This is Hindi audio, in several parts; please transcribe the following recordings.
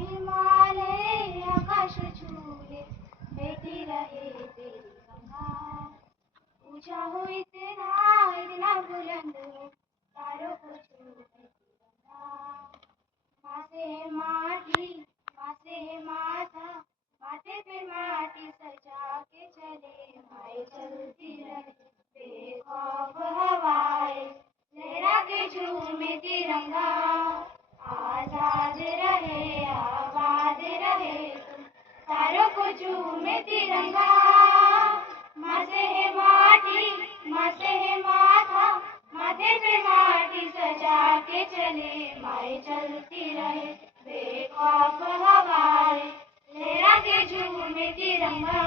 हिमालय आकाश छूले बहती रहे तेरी गंगा। ऊंचा हो इतना इतना बुलंद हो तारों को छूले तिरंगा। माँ से है माटी माँ से है माथा माथे पे माटी सजा के चले माए चलती रहे बेखौफ हवाएं लहरा के झूमे तिरंगा। आजाद रहे आबाद रहे तुम तारों को झूमे तिरंगा। माँ से है माटी माँ से है माथा माथे पे माटी सजा के चले माए चलती रहे बेखौफ हवाएं लहरा के झूमे तिरंगा।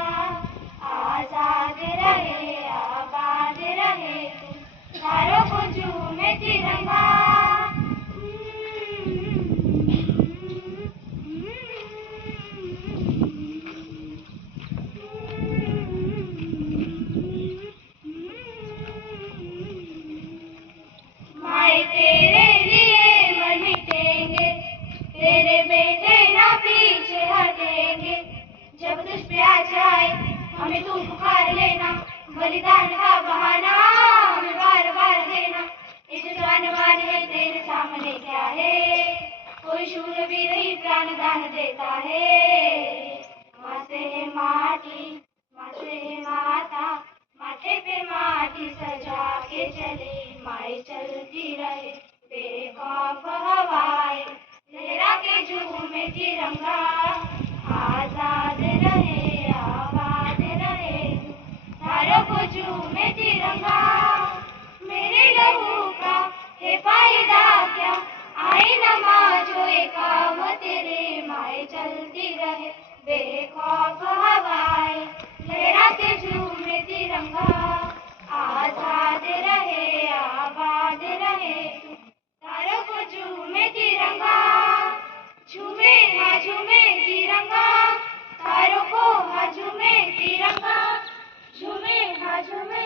आजाद रहे आबाद रहे तुम तारों को झूमे तिरंगा। माए तेरे लिए मर मिटेंगे तेरे बेटे ना पीछे हटेंगे। जब तुझ पे आ जाए हमें तू पुकार लेना बलिदान का बहाना हमें बार बार देना। इस जानवान है तेरे सामने क्या है कोई शूरवीर ही प्राण दान देता है। माँ से है माटी माँ से है माता माथे पे माटी सजा के चले माए चलती रहे बेखौफ हवाएं लहरा के झूमे तिरंगा। आजाद रहे आबाद रहे तारों को झूमे तिरंगा। मेरे लहू का है फायदा क्या आई नमा जो काम तेरे माए चलती रहे बेखौफ हवाएं लहरा के झूमे तिरंगा। आजाद रहे आबाद रहे तारों को झूमे तिरंगा। झूमे हाँ झूमे तिरंगा तारों को हाँ झूमे तिरंगा। झूमे हाँ झूमे